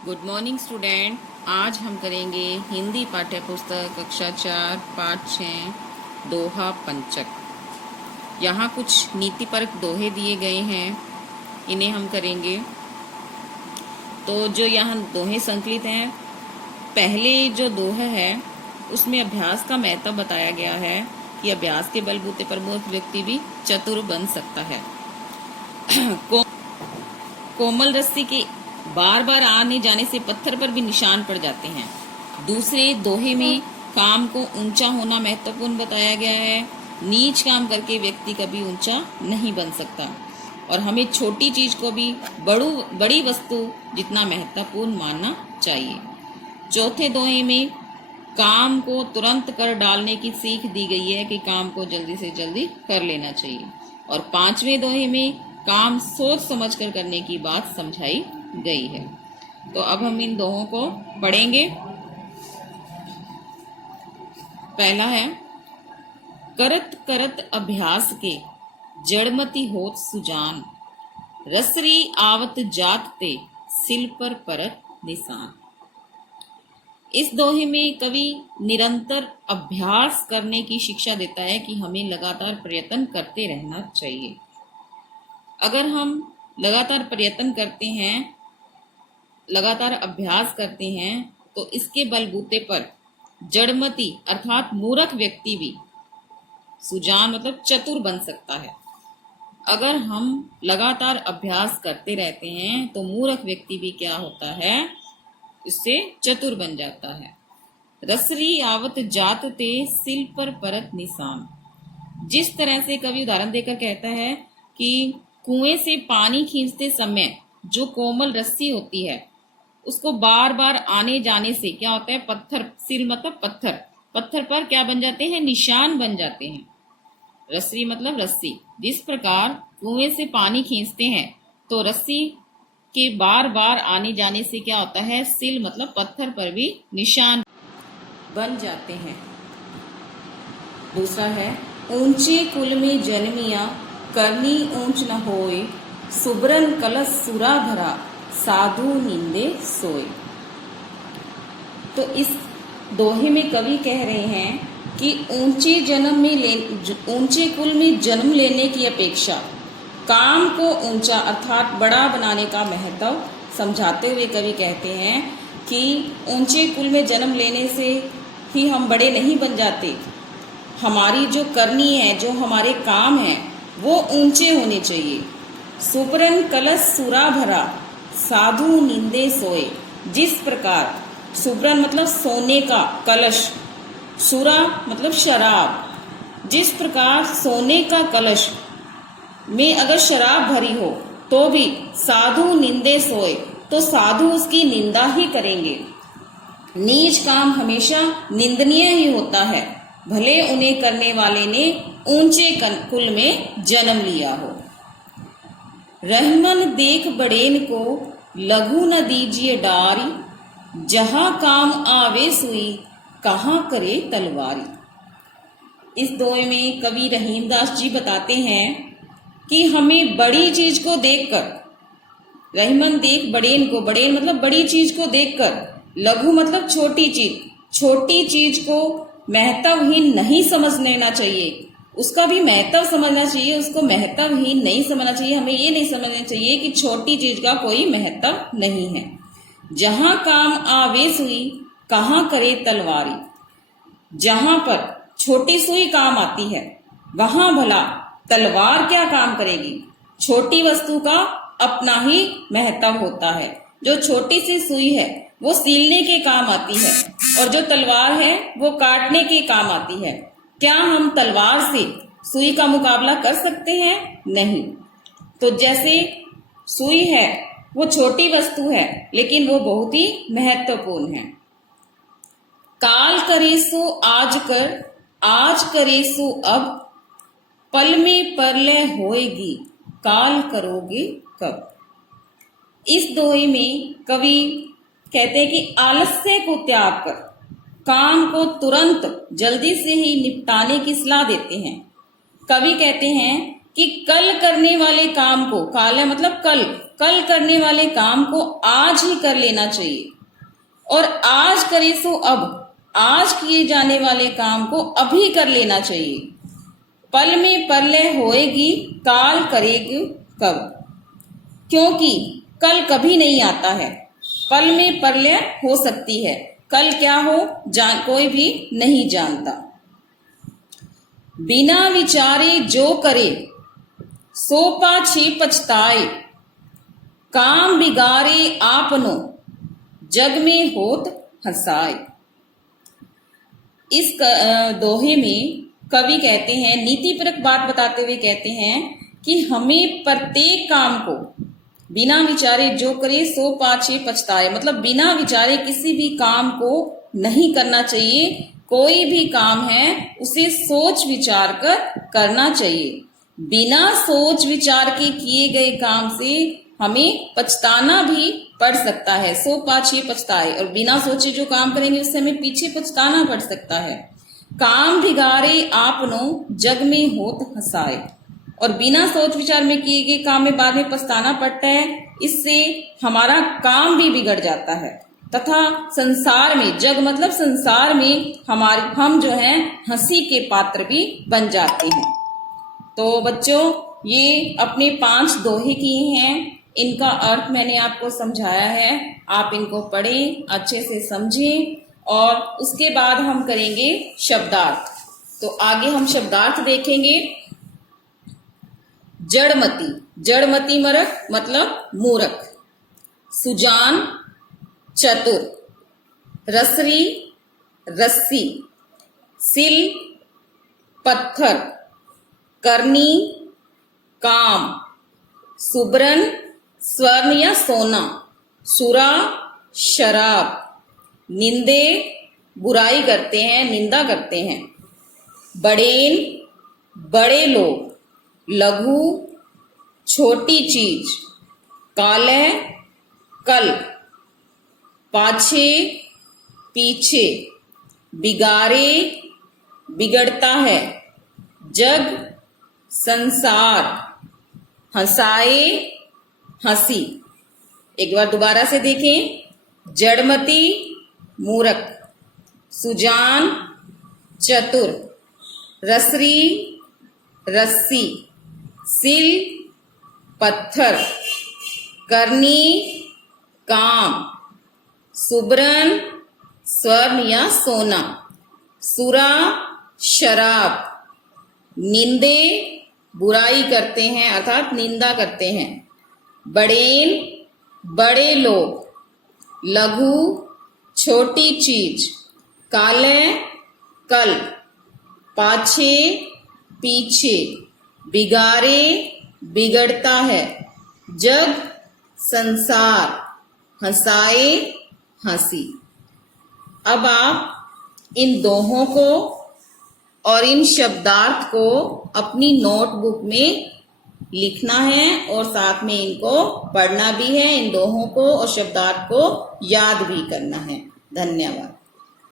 Good morning student. आज हम करेंगे हिंदी पाठ्य पुस्तक कक्षा 4 पाठ 6 दोहा पंचक। यहाँ कुछ नीतिपरक दोहे दिए गए हैं, इन्हें हम करेंगे। तो जो यहाँ दोहे संकलित हैं, पहले जो दोहा है उसमें अभ्यास का महत्व बताया गया है कि अभ्यास के बलबूते पर मूर्ख व्यक्ति भी चतुर बन सकता है। कोमल रस्सी के बार बार आने जाने से पत्थर पर भी निशान पड़ जाते हैं। दूसरे दोहे में काम को ऊंचा होना महत्वपूर्ण बताया गया है। नीच काम करके व्यक्ति कभी ऊंचा नहीं बन सकता और हमें छोटी चीज को भी बड़ी वस्तु जितना महत्वपूर्ण मानना चाहिए। चौथे दोहे में काम को तुरंत कर डालने की सीख दी गई है कि काम को जल्दी से जल्दी कर लेना चाहिए। और पांचवें दोहे में काम सोच समझ कर करने की बात समझाई गई है। तो अब हम इन दोहों को पढ़ेंगे। पहला है, करत करत अभ्यास के जड़मति होत सुजान, रसरी आवत जात ते सिल पर परत निशान। इस दोहे में कवि निरंतर अभ्यास करने की शिक्षा देता है कि हमें लगातार प्रयत्न करते रहना चाहिए। अगर हम लगातार प्रयत्न करते हैं, लगातार अभ्यास करते हैं, तो इसके बलबूते पर जड़मति अर्थात मूर्ख व्यक्ति भी सुजान मतलब चतुर बन सकता है। अगर हम लगातार अभ्यास करते रहते हैं तो मूर्ख व्यक्ति भी क्या होता है, इससे चतुर बन जाता है। रसरी आवत जात ते सिल पर परत निशान। जिस तरह से कवि उदाहरण देकर कहता है कि कुएं से पानी खींचते समय जो कोमल रस्सी होती है उसको बार बार आने जाने से क्या होता है, पत्थर, सिल मतलब पत्थर पर क्या बन जाते हैं, निशान बन जाते हैं। रसरी मतलब रस्सी। जिस प्रकार कुएं से पानी खींचते हैं तो रस्सी के बार बार आने जाने से क्या होता है, सिल मतलब पत्थर पर भी निशान बन जाते हैं। दूसरा है, ऊंचे कुल में जन्मिया करनी ऊंच न होए, सुबरन कलश सुरा भरा साधु निंदे सोए। तो इस दोहे में कवि कह रहे हैं कि ऊंचे कुल में जन्म लेने की अपेक्षा काम को ऊंचा अर्थात बड़ा बनाने का महत्व समझाते हुए कवि कहते हैं कि ऊंचे कुल में जन्म लेने से ही हम बड़े नहीं बन जाते। हमारी जो करनी है, जो हमारे काम है, वो ऊंचे होने चाहिए। सुपरन कलश सुरा भरा साधु निंदे सोए। जिस प्रकार सुबरन मतलब सोने का कलश, सुरा मतलब शराब। जिस प्रकार सोने का कलश में अगर शराब भरी हो तो भी साधु निंदे सोए, तो साधु उसकी निंदा ही करेंगे। नीच काम हमेशा निंदनीय ही होता है, भले उन्हें करने वाले ने ऊंचे कुल में जन्म लिया हो। रहमन देख बड़ेन को लघु न दीजिए डारी, जहां काम आवे सुई कहां करे तलवारी। इस दोहे में कवि रहीमदास जी बताते हैं कि हमें बड़ी चीज को देखकर, रहमन देख बड़ेन को, बड़ेन मतलब बड़ी चीज को देखकर, लघु मतलब छोटी चीज को महत्वहीन नहीं समझ लेना चाहिए। उसका भी महत्व समझना चाहिए, उसको महत्वहीन नहीं समझना चाहिए। हमें ये नहीं समझना चाहिए कि छोटी चीज का कोई महत्व नहीं है। जहां काम आवे सुई कहां करे तलवारी। जहां पर छोटी सुई काम आती है वहां भला तलवार क्या काम करेगी। छोटी वस्तु का अपना ही महत्व होता है। जो छोटी सी सुई है वो सीलने के काम आती है और जो तलवार है वो काटने के काम आती है। क्या हम तलवार से सुई का मुकाबला कर सकते हैं? नहीं। तो जैसे सुई है वो छोटी वस्तु है लेकिन वो बहुत ही महत्वपूर्ण है। काल करे सो आज कर, आज करे सो अब, पल में परलय होएगी काल करोगे कब। इस दोहे में कवि कहते हैं कि आलस्य को त्याग कर काम को तुरंत जल्दी से ही निपटाने की सलाह देते हैं। कवि कहते हैं कि कल करने वाले काम को, काल है मतलब कल, कल करने वाले काम को आज ही कर लेना चाहिए, और आज करे सो अब, आज किए जाने वाले काम को अभी कर लेना चाहिए। पल में परलय होएगी, काल करेगी कब, क्योंकि कल कभी नहीं आता है। पल में परलय हो सकती है, कल क्या हो कोई भी नहीं जानता। बिना विचारे जो करे, सो पाछे पछताए, काम बिगाड़े आपनो, जग में होत हंसाए। इस दोहे में कवि कहते हैं, नीतिपरक बात बताते हुए कहते हैं कि हमें प्रत्येक काम को बिना विचारे जो करे सो पाछे पछताए, मतलब बिना विचारे किसी भी काम को नहीं करना चाहिए। कोई भी काम है उसे सोच विचार कर करना चाहिए। बिना सोच विचार के किए गए काम से हमें पछताना भी पड़ सकता है, सो पाछे पछताए, और बिना सोचे जो काम करेंगे उससे हमें पीछे पछताना पड़ सकता है। काम बिगाड़े आपनो, जग में होत हंसाए, और बिना सोच विचार में किए गए काम में बाद में पछताना पड़ता है, इससे हमारा काम भी बिगड़ जाता है तथा संसार में, जग मतलब संसार में हम जो हैं हंसी के पात्र भी बन जाते हैं। तो बच्चों, ये अपने 5 दोहे किए हैं, इनका अर्थ मैंने आपको समझाया है, आप इनको पढ़ें, अच्छे से समझें, और उसके बाद हम करेंगे शब्दार्थ। तो आगे हम शब्दार्थ देखेंगे। जड़मती, जड़मती मरक मतलब मूर्ख। सुजान, चतुर। रसरी, रस्सी। सिल, पत्थर। करनी, काम। सुबरन, स्वर्ण या सोना। सुरा, शराब। निंदे, बुराई करते हैं, निंदा करते हैं। बड़ेन, बड़े लोग। लघु, छोटी चीज। काले, कल। पाछे, पीछे। बिगाड़े, बिगड़ता है। जग, संसार। हंसाए, हंसी। एक बार दोबारा से देखें। जड़मती, मूर्ख। सुजान, चतुर। रसरी, रस्सी। सिल, पत्थर। करनी, काम। सुबरन, स्वर्ण या सोना। सुरा, शराब। निंदे, बुराई करते हैं अर्थात निंदा करते हैं। बड़ेन, बड़े लोग। लघु, छोटी चीज। काले, कल। पाछे, पीछे। बिगाड़े, बिगड़ता है। जग, संसार। हंसाए, हंसी। अब आप इन दोहों को और इन शब्दार्थ को अपनी नोटबुक में लिखना है और साथ में इनको पढ़ना भी है। इन दोहों को और शब्दार्थ को याद भी करना है। धन्यवाद।